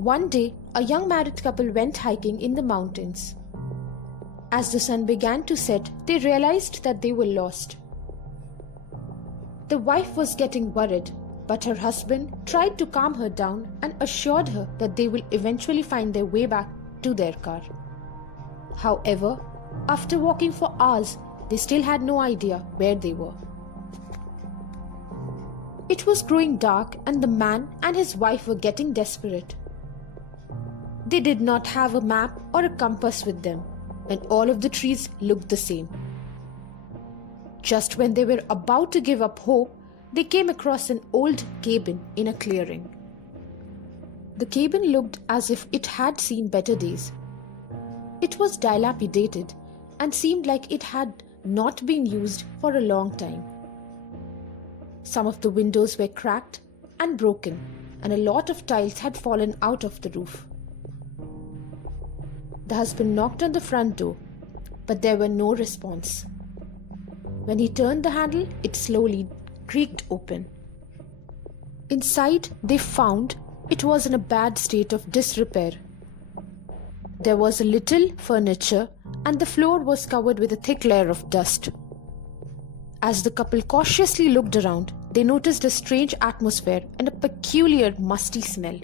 One day, a young married couple went hiking in the mountains. As the sun began to set, they realized that they were lost. The wife was getting worried, but her husband tried to calm her down and assured her that they will eventually find their way back to their car. However, after walking for hours, they still had no idea where they were. It was growing dark and the man and his wife were getting desperate. They did not have a map or a compass with them, and all of the trees looked the same. Just when they were about to give up hope, they came across an old cabin in a clearing. The cabin looked as if it had seen better days. It was dilapidated and seemed like it had not been used for a long time. Some of the windows were cracked and broken, and a lot of tiles had fallen out of the roof. The husband knocked on the front door, but there were no response. When he turned the handle, it slowly creaked open. Inside, they found it was in a bad state of disrepair. There was a little furniture, and the floor was covered with a thick layer of dust. As the couple cautiously looked around, they noticed a strange atmosphere and a peculiar musty smell.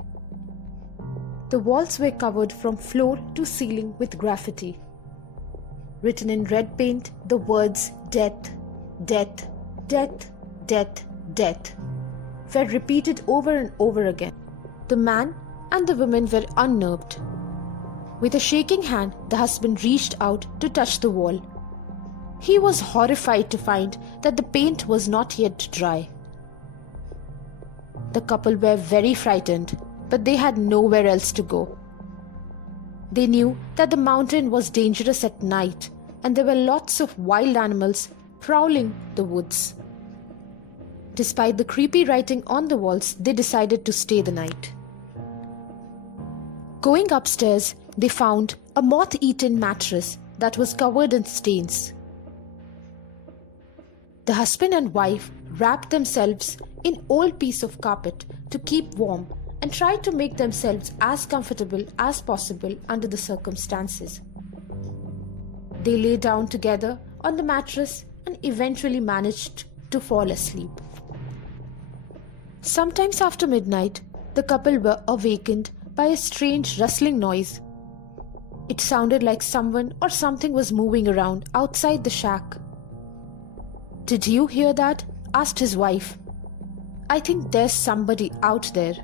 The walls were covered from floor to ceiling with graffiti. Written in red paint, the words "death, death, death, death, death" were repeated over and over again. The man and the woman were unnerved. With a shaking hand, the husband reached out to touch the wall. He was horrified to find that the paint was not yet dry. The couple were very frightened, but they had nowhere else to go. They knew that the mountain was dangerous at night, and there were lots of wild animals prowling the woods. Despite the creepy writing on the walls, they decided to stay the night. Going upstairs, they found a moth-eaten mattress that was covered in stains. The husband and wife wrapped themselves in old piece of carpet to keep warm and tried to make themselves as comfortable as possible under the circumstances. They lay down together on the mattress and eventually managed to fall asleep. Sometimes after midnight, the couple were awakened by a strange rustling noise. It sounded like someone or something was moving around outside the shack. "Did you hear that?" asked his wife. "I think there's somebody out there."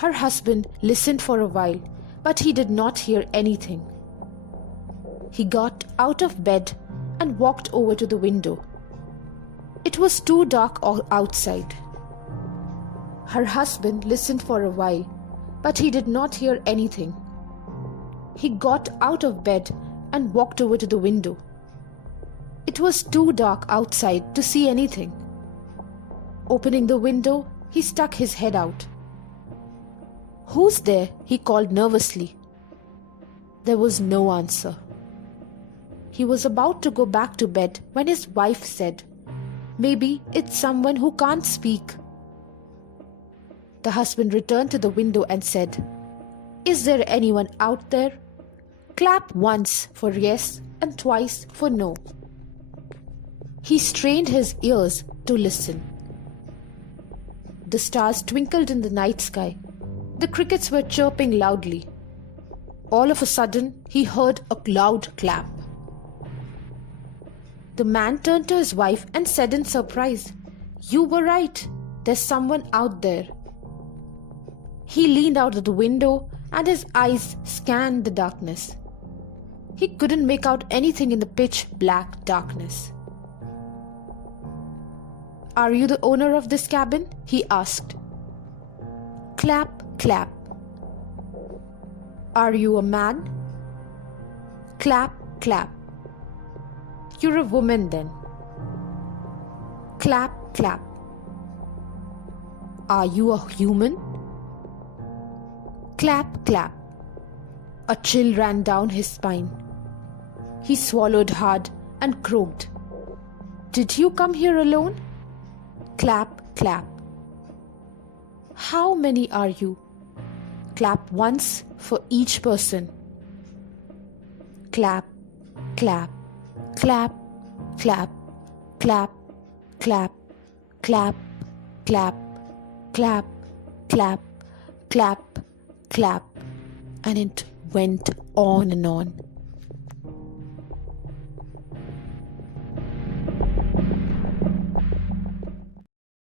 Her husband listened for a while, but he did not hear anything. He got out of bed and walked over to the window. It was too dark outside. Her husband listened for a while, but he did not hear anything. He got out of bed and walked over to the window. It was too dark outside to see anything. Opening the window, he stuck his head out. "Who's there?" he called nervously. There was no answer. He was about to go back to bed when his wife said, "Maybe it's someone who can't speak." The husband returned to the window and said, "Is there anyone out there? Clap once for yes and twice for no." He strained his ears to listen. The stars twinkled in the night sky. The crickets were chirping loudly. All of a sudden, he heard a loud clap. The man turned to his wife and said in surprise, "You were right. There's someone out there." He leaned out of the window and his eyes scanned the darkness. He couldn't make out anything in the pitch black darkness. "Are you the owner of this cabin?" he asked. Clap, clap. "Are you a man?" Clap, clap. "You're a woman then." Clap, clap. "Are you a human?" Clap, clap. A chill ran down his spine. He swallowed hard and croaked, "Did you come here alone?" Clap, clap. "How many are you?" Clap once for each person. Clap, clap, clap, clap, clap, clap, clap, clap, clap, clap, clap, clap, and it went on and on.